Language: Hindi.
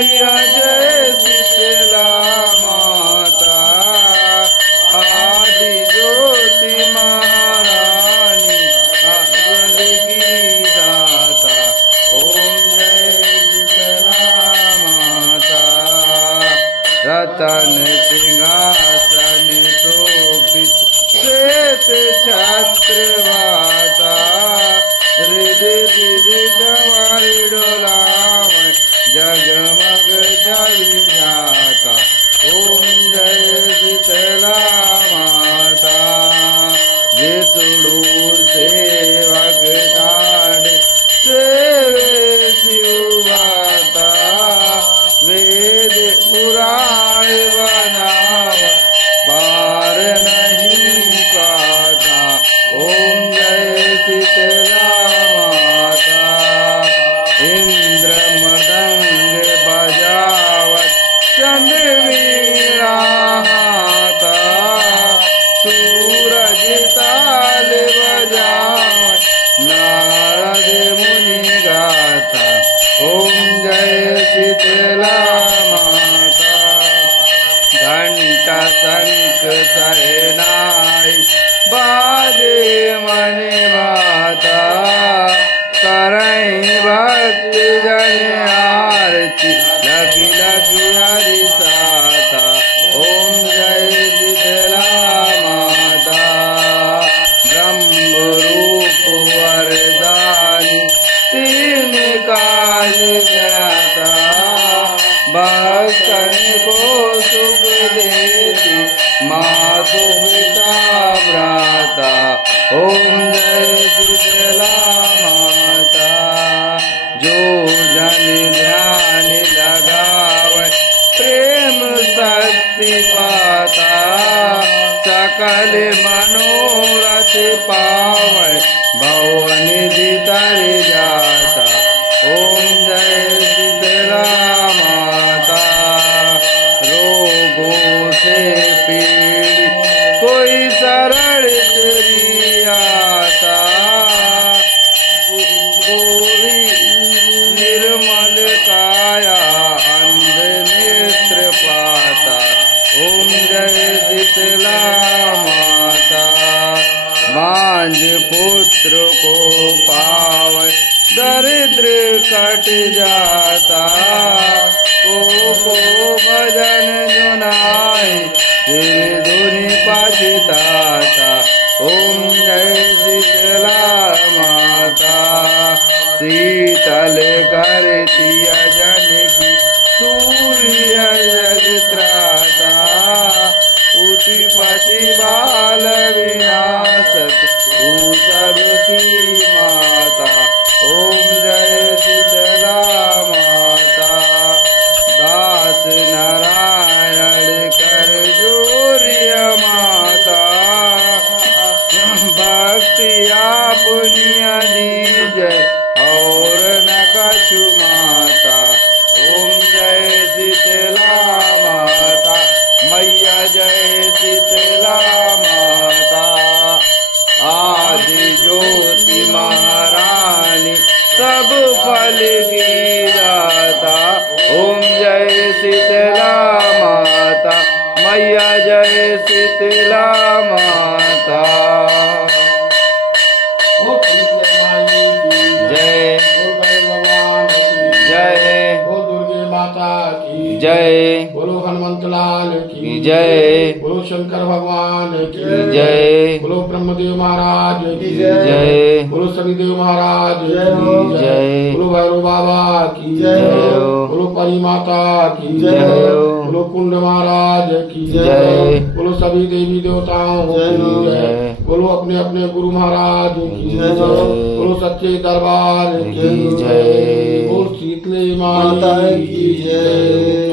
मैया जय शीतला माता आदि ज्योति महारानी अगल की दाता ओम जय शीतला माता रतन सिंहासन शोभित श्वेत छत्र वाता हृदय हृदय जवारी डोलाव जगमग जविजाता ओम जय शीतला माता जिसुड़ू सेवक दाड़ सेवे शिवता वेद पुराण बनाव पार नहीं पाता ओम जय शीतला माता इंद्र मृदंग बजावत चंद्रवीणा हाता सूरज ताल बजावत नारद मुनि गाता ओम जय शीतला माता घंटा शंख सहनाई बाजे मन माता करई भक्त जन आरती लखी लखी हरि साता ओम जय शीतला माता ब्रह्म रूप वरदानी तीन काल ज्ञाता भक्तन को सुख देती मातु पिता भ्राता ओम जय शीतला माता जो जन ध्यान लगावे प्रेम शक्ति पाता सकल मनोरथ पावे भवनिधि तर जाता ओम जय शीतला माता रोगों से पीड़ित कोई शरण तेरी आता गोरी निर्मल काया अंध नेत्र पाता ओम जय शीतला माता मांझ पुत्र को पावे दरिद्र कट जाता को भजन जुनाई तेरे धुनि पछताता ओम जय शीतला माता शीतल करती जन की सूर्य जगत्राता उत्पत्ति बाल विनाशत तू सबकी माता ओम जय शीतला माता दास नारायण कर जोरिय माता भक्ति पुण्य दीज और न कछु माता ओम जय शीतला माता मैया जय शीतला माता आदि ज्योति महारानी सब फल की दाता ओम जय शीतला माता मैया जय शीतला माता जय जय दुर्गे माता की जय बोलो हनुमंत लाल की जय बोलो शंकर भगवान की जय बोलो ब्रह्मदेव महाराज की जय बोलो शनिदेव महाराज की जय बोलो भैरव बाबा की जय बोलो परी माता की जय बोलो कुंड महाराज की जय बोलो सभी देवी देवताओं की जय बोलो अपने अपने गुरु महाराज की जय बोलो सच्चे दरबार की जय बोलो शीतले माता की जय